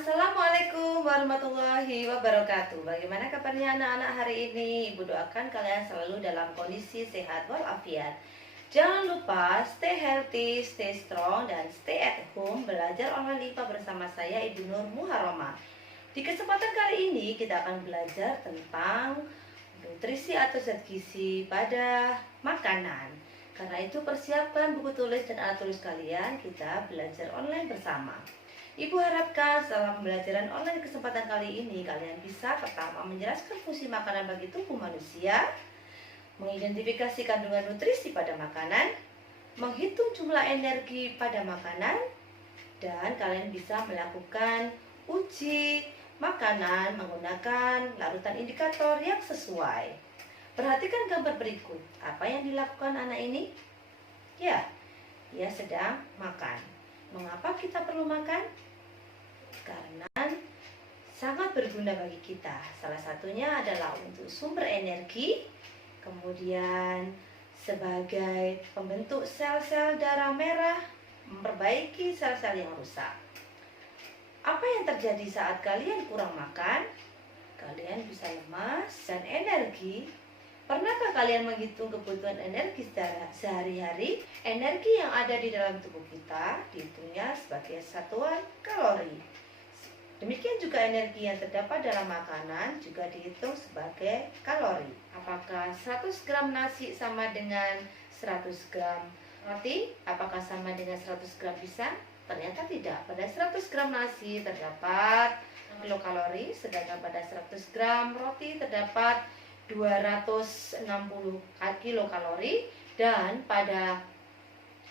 Assalamualaikum warahmatullahi wabarakatuh. Bagaimana kabarnya anak-anak hari ini? Ibu doakan kalian selalu dalam kondisi sehat walafiat. Jangan lupa stay healthy, stay strong, dan stay at home. Belajar online IPA bersama saya Ibu Nur Muharrama. Di kesempatan kali ini kita akan belajar tentang nutrisi atau zat gizi pada makanan. Karena itu persiapkan buku tulis dan alat tulis kalian, kita belajar online bersama. Ibu harapkan dalam pembelajaran online kesempatan kali ini kalian bisa pertama menjelaskan fungsi makanan bagi tubuh manusia, mengidentifikasi kandungan nutrisi pada makanan, menghitung jumlah energi pada makanan, dan kalian bisa melakukan uji makanan menggunakan larutan indikator yang sesuai. Perhatikan gambar berikut. Apa yang dilakukan anak ini? Ya, ia sedang makan. Mengapa kita perlu makan? Karena sangat berguna bagi kita. Salah satunya adalah untuk sumber energi, kemudian sebagai pembentuk sel-sel darah merah, memperbaiki sel-sel yang rusak. Apa yang terjadi saat kalian kurang makan? Kalian bisa lemas dan energi. Pernahkah kalian menghitung kebutuhan energi sehari-hari? Energi yang ada di dalam tubuh kita dihitungnya sebagai satuan kalori. Demikian juga energi yang terdapat dalam makanan juga dihitung sebagai kalori. Apakah 100 gram nasi sama dengan 100 gram roti? Apakah sama dengan 100 gram pisang? Ternyata tidak. Pada 100 gram nasi terdapat kilokalori, sedangkan pada 100 gram roti terdapat 260 kilokalori, dan pada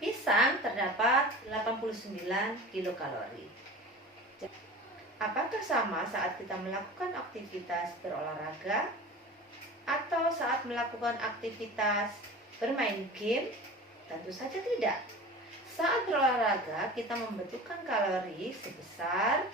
pisang terdapat 89 kilokalori. Apakah sama saat kita melakukan aktivitas berolahraga atau saat melakukan aktivitas bermain game? Tentu saja tidak. Saat berolahraga kita membutuhkan kalori sebesar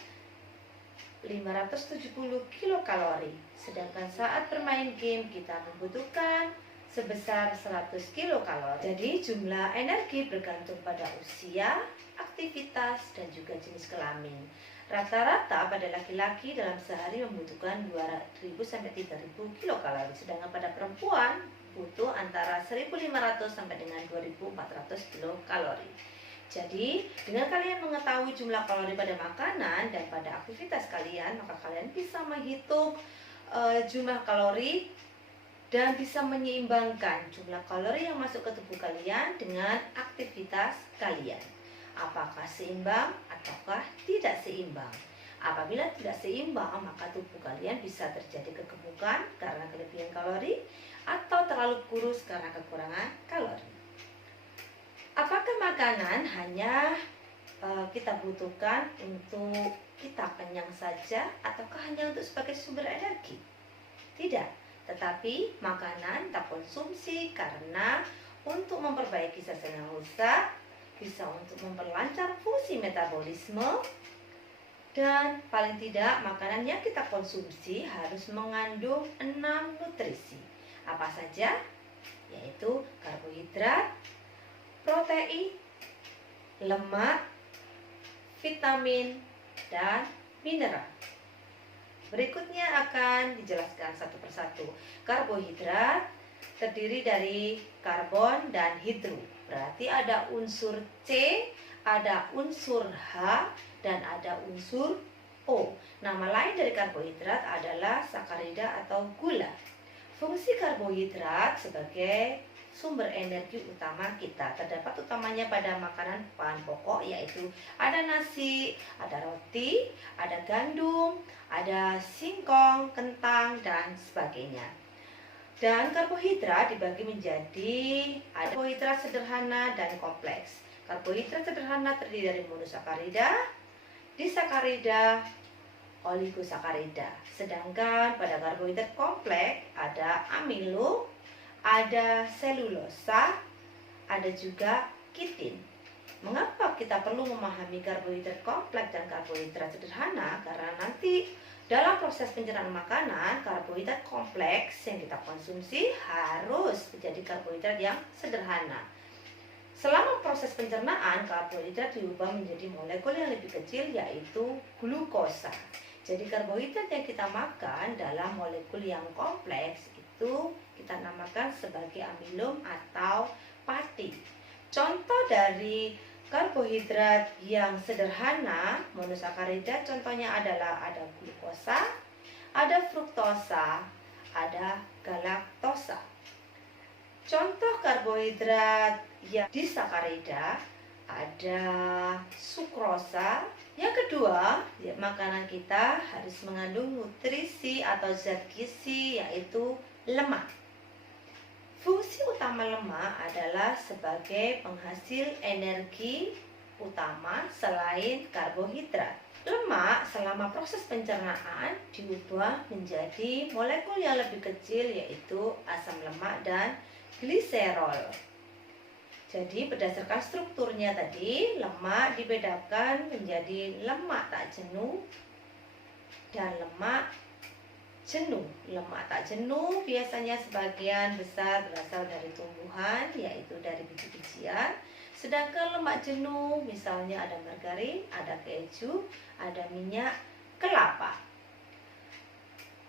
570 kilokalori, sedangkan saat bermain game kita membutuhkan sebesar 100 kilokalori. Jadi jumlah energi bergantung pada usia, aktivitas, dan juga jenis kelamin. Rata-rata pada laki-laki dalam sehari membutuhkan 2.000 sampai 3.000 kilokalori, sedangkan pada perempuan butuh antara 1.500 sampai dengan 2.400 kilokalori. Jadi, dengan kalian mengetahui jumlah kalori pada makanan dan pada aktivitas kalian, maka kalian bisa menghitung jumlah kalori dan bisa menyeimbangkan jumlah kalori yang masuk ke tubuh kalian dengan aktivitas kalian. Apakah seimbang ataukah tidak seimbang? Apabila tidak seimbang, maka tubuh kalian bisa terjadi kegemukan karena kelebihan kalori atau terlalu kurus karena kekurangan kalori. Apakah makanan hanya kita butuhkan untuk kita kenyang saja ataukah hanya untuk sebagai sumber energi? Tidak, tetapi makanan kita konsumsi karena untuk memperbaiki sel-sel yang rusak, bisa untuk memperlancar fungsi metabolisme, dan paling tidak makanan yang kita konsumsi harus mengandung 6 nutrisi. Apa saja? Yaitu karbohidrat, protein, lemak, vitamin, dan mineral. Berikutnya akan dijelaskan satu persatu. Karbohidrat terdiri dari karbon dan hidro. Berarti ada unsur C, ada unsur H, dan ada unsur O. Nama lain dari karbohidrat adalah sakarida atau gula. Fungsi karbohidrat sebagai sumber energi utama kita terdapat utamanya pada makanan bahan pokok, yaitu ada nasi, ada roti, ada gandum, ada singkong, kentang, dan sebagainya. Dan karbohidrat dibagi menjadi ada karbohidrat sederhana dan kompleks. Karbohidrat sederhana terdiri dari monosakarida, disakarida, oligosakarida. Sedangkan pada karbohidrat kompleks ada amilo, ada selulosa, ada juga kitin. Mengapa kita perlu memahami karbohidrat kompleks dan karbohidrat sederhana? Karena nanti dalam proses pencernaan makanan, karbohidrat kompleks yang kita konsumsi harus menjadi karbohidrat yang sederhana. Selama proses pencernaan, karbohidrat diubah menjadi molekul yang lebih kecil, yaitu glukosa. Jadi karbohidrat yang kita makan dalam molekul yang kompleks itu kita namakan sebagai amilum atau pati. Contoh dari karbohidrat yang sederhana, monosakarida, contohnya adalah ada glukosa, ada fruktosa, ada galaktosa. Contoh karbohidrat yang disakarida ada sukrosa. Yang kedua, makanan kita harus mengandung nutrisi atau zat gizi, yaitu lemak. Fungsi utama lemak adalah sebagai penghasil energi utama selain karbohidrat. Lemak selama proses pencernaan diubah menjadi molekul yang lebih kecil, yaitu asam lemak dan gliserol. Jadi berdasarkan strukturnya tadi, lemak dibedakan menjadi lemak tak jenuh dan lemak jenuh. Lemak tak jenuh biasanya sebagian besar berasal dari tumbuhan, yaitu dari biji-bijian. Sedangkan lemak jenuh misalnya ada margarin, ada keju, ada minyak kelapa.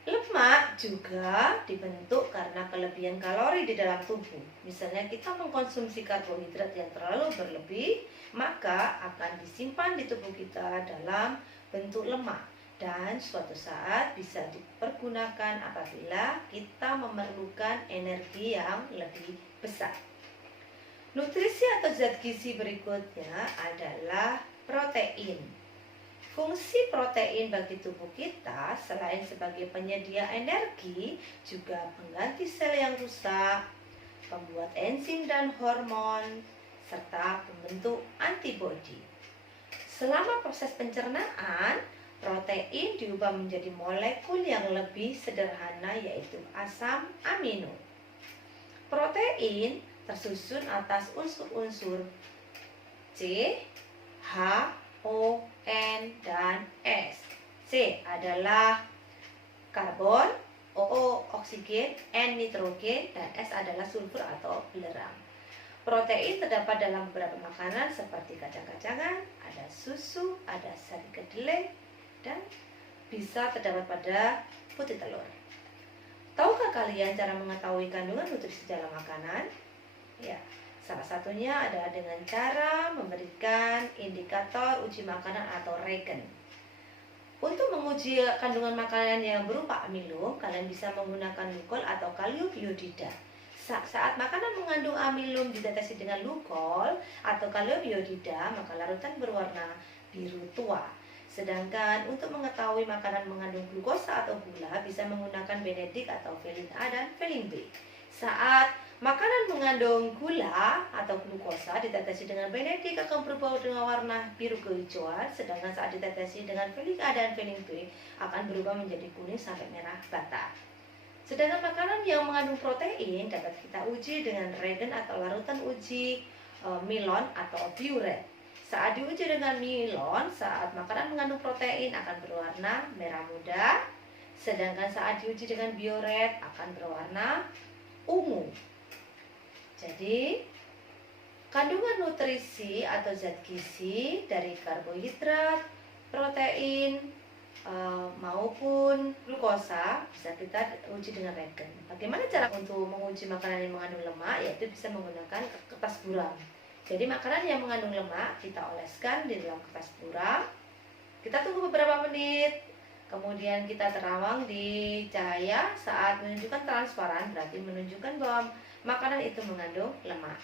Lemak juga dibentuk karena kelebihan kalori di dalam tubuh. Misalnya kita mengkonsumsi karbohidrat yang terlalu berlebih, maka akan disimpan di tubuh kita dalam bentuk lemak. Dan suatu saat bisa dipergunakan apabila kita memerlukan energi yang lebih besar. Nutrisi atau zat gizi berikutnya adalah protein. Fungsi protein bagi tubuh kita selain sebagai penyedia energi, juga pengganti sel yang rusak, pembuat enzim dan hormon, serta pembentuk antibodi. Selama proses pencernaan, protein diubah menjadi molekul yang lebih sederhana, yaitu asam amino. Protein tersusun atas unsur-unsur C, H, O, N, dan S. C adalah karbon, O oksigen, N nitrogen, dan S adalah sulfur atau belerang. Protein terdapat dalam beberapa makanan seperti kacang-kacangan, ada susu, ada sari kedelai, dan bisa terdapat pada putih telur. Tahukah kalian cara mengetahui kandungan nutrisi dalam makanan? Ya, salah satunya adalah dengan cara memberikan indikator uji makanan atau regen. Untuk menguji kandungan makanan yang berupa amilum, kalian bisa menggunakan lukol atau kalium iodida. Saat makanan mengandung amilum ditetesi dengan lukol atau kalium iodida, maka larutan berwarna biru tua. Sedangkan untuk mengetahui makanan mengandung glukosa atau gula, bisa menggunakan Benedict atau Velin A dan Velin B. Saat makanan mengandung gula atau glukosa ditetesi dengan Benedict akan berubah dengan warna biru kehijauan, sedangkan saat ditetesi dengan Velin A dan Velin B akan berubah menjadi kuning sampai merah bata. Sedangkan makanan yang mengandung protein dapat kita uji dengan regen atau larutan uji Milon atau Biuret. Saat diuji dengan Milon, saat makanan mengandung protein akan berwarna merah muda, sedangkan saat diuji dengan Biuret akan berwarna ungu. Jadi, kandungan nutrisi atau zat gizi dari karbohidrat, protein, maupun glukosa bisa kita uji dengan regen. Bagaimana cara untuk menguji makanan yang mengandung lemak? Yaitu bisa menggunakan kertas buram. Jadi makanan yang mengandung lemak kita oleskan di dalam kertas buram. Kita tunggu beberapa menit. Kemudian kita terawang di cahaya. Saat menunjukkan transparan berarti menunjukkan bahwa makanan itu mengandung lemak.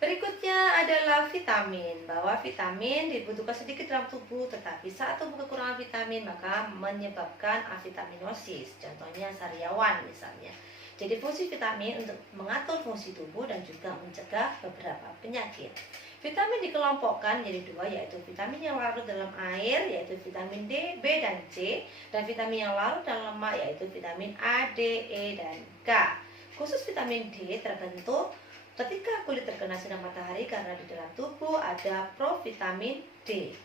Berikutnya adalah vitamin. Bahwa vitamin dibutuhkan sedikit dalam tubuh, tetapi saat tubuh kekurangan vitamin maka menyebabkan avitaminosis. Contohnya sariawan misalnya. Jadi fungsi vitamin untuk mengatur fungsi tubuh dan juga mencegah beberapa penyakit. Vitamin dikelompokkan menjadi dua, yaitu vitamin yang larut dalam air, yaitu vitamin D, B, dan C, dan vitamin yang larut dalam lemak, yaitu vitamin A, D, E, dan K. Khusus vitamin D terbentuk ketika kulit terkena sinar matahari karena di dalam tubuh ada provitamin D.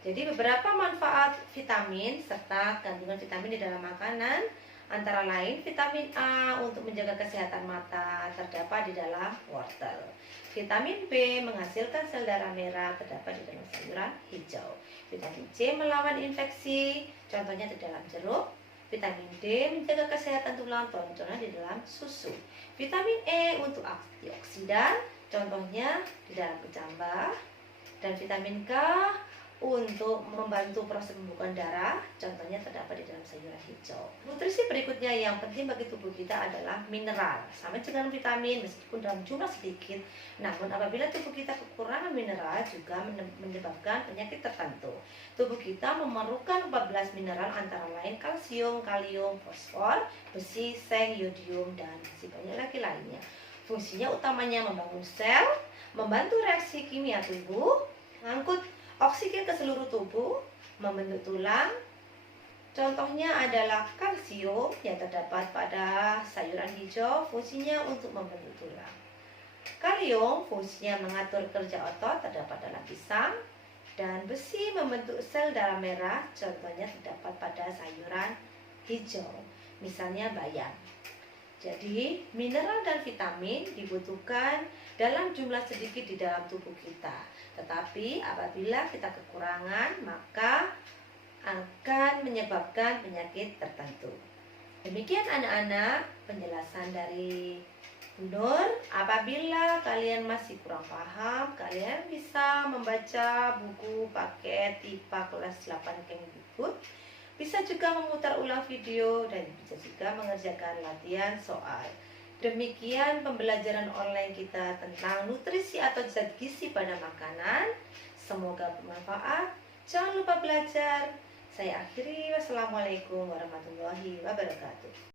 Jadi beberapa manfaat vitamin serta kandungan vitamin di dalam makanan Antara lain vitamin A untuk menjaga kesehatan mata terdapat di dalam wortel. Vitamin B menghasilkan sel darah merah terdapat di dalam sayuran hijau. Vitamin C melawan infeksi, contohnya di dalam jeruk. Vitamin D menjaga kesehatan tulang, contohnya di dalam susu. Vitamin E untuk antioksidan, contohnya di dalam kecambah. Dan vitamin K untuk membantu proses pembukaan darah, contohnya terdapat di dalam sayuran hijau. Nutrisi berikutnya yang penting bagi tubuh kita adalah mineral. Sama dengan vitamin, meskipun dalam jumlah sedikit, namun apabila tubuh kita kekurangan mineral juga menyebabkan penyakit tertentu. Tubuh kita memerlukan 14 mineral antara lain kalsium, kalium, fosfor, besi, seng, yodium, dan masih banyak lagi lainnya. Fungsinya utamanya membangun sel, membantu reaksi kimia tubuh, mengangkut oksigen ke seluruh tubuh, membentuk tulang. Contohnya adalah kalsium yang terdapat pada sayuran hijau, fungsinya untuk membentuk tulang. Kalium fungsinya mengatur kerja otot, terdapat dalam pisang. Dan besi membentuk sel darah merah, contohnya terdapat pada sayuran hijau, misalnya bayam. Jadi, mineral dan vitamin dibutuhkan dalam jumlah sedikit di dalam tubuh kita. Tetapi apabila kita kekurangan, maka akan menyebabkan penyakit tertentu. Demikian anak-anak penjelasan dari Bu Nur. Apabila kalian masih kurang paham, kalian bisa membaca buku paket IPA kelas 8 Kemdikbud. Bisa juga memutar ulang video dan bisa juga mengerjakan latihan soal. Demikian pembelajaran online kita tentang nutrisi atau zat gizi pada makanan. Semoga bermanfaat. Jangan lupa belajar. Saya akhiri. Wassalamualaikum warahmatullahi wabarakatuh.